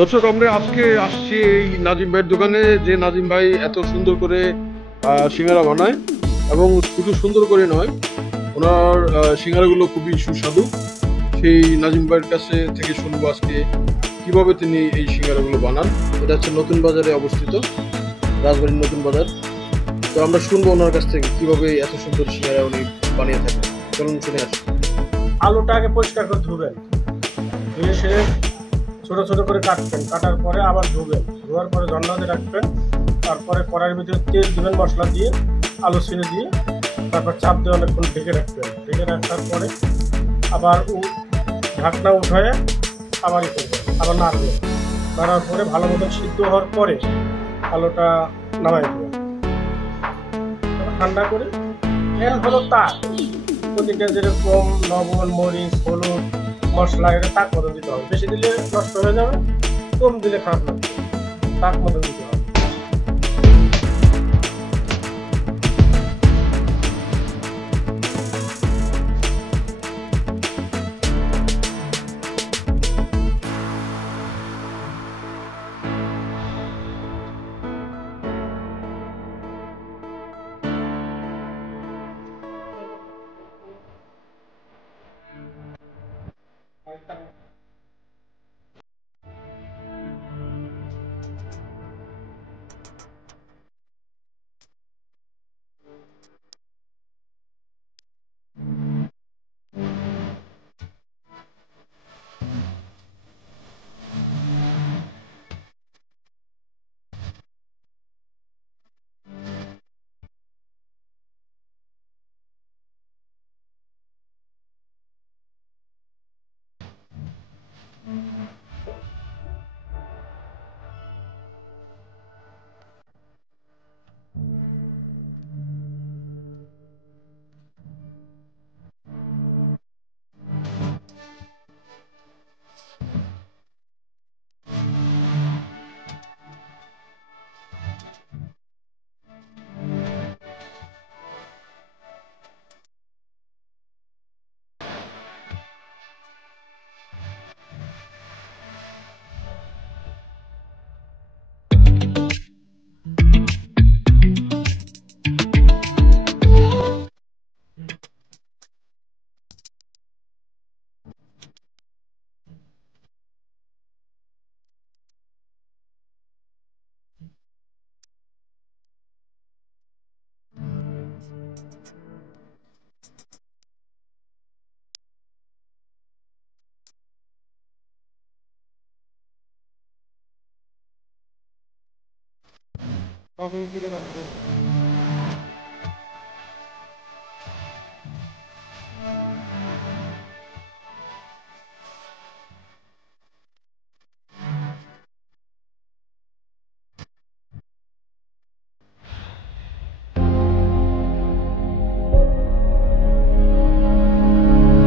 দর্শক, আমরা আজকে আসছি এই নাজিম ভাইয়ের দোকানে, যে নাজিম ভাই এত সুন্দর করে সিঙ্গারা বানায়। এবং শুধু সুন্দর করে নয়, ওনার সিঙ্গারাগুলো খুবই সুস্বাদু। সেই নাজিম ভাইয়ের কাছে থেকে শুনবো আজকে কিভাবে তিনি এই সিঙ্গারাগুলো বানান। এটা হচ্ছে নতুন বাজারে অবস্থিত, রাজবাড়ির নতুন বাজার। তো আমরা শুনবো ওনার কাছ থেকে কিভাবে এত সুন্দর সিঙ্গারা উনি বানিয়ে থাকেন। চলুন শুনে আসি। আলুটা আগে পরিষ্কার করে ধুবেন, ধুয়ে সে ছোট ছোট করে কাটবেন, কাটার পরে আবার ধুবেন, ধোয়ার পরে জন্নাতে রাখবেন। তারপরে কড়াইয়ের ভিতরে তেল দিবেন, মশলা দিয়ে আলু ছিঁড়ে দিয়ে তারপর চাপ দিয়ে অনেকক্ষণ ঢেকে রাখবেন। ঢেকে রাখার পরে আবার ঢাকনা উঠায় আবার করবেন, আবার নাড়বেন। নাড়ার পরে ভালো মতন সিদ্ধ হওয়ার পরে আলুটা নামাই দেবেন। ঠান্ডা করে তেল হলো তার প্রতিটা যেরকম লবণ, মরিচ, হলুদ, মশলা এটা তাক মতন দিতে হবে। বেশি দিলে নষ্ট হয়ে যাবে, কম দিলে খারাপ লাগবে। তাক মতন দিতে হবে। কখন থেকে রাখবো?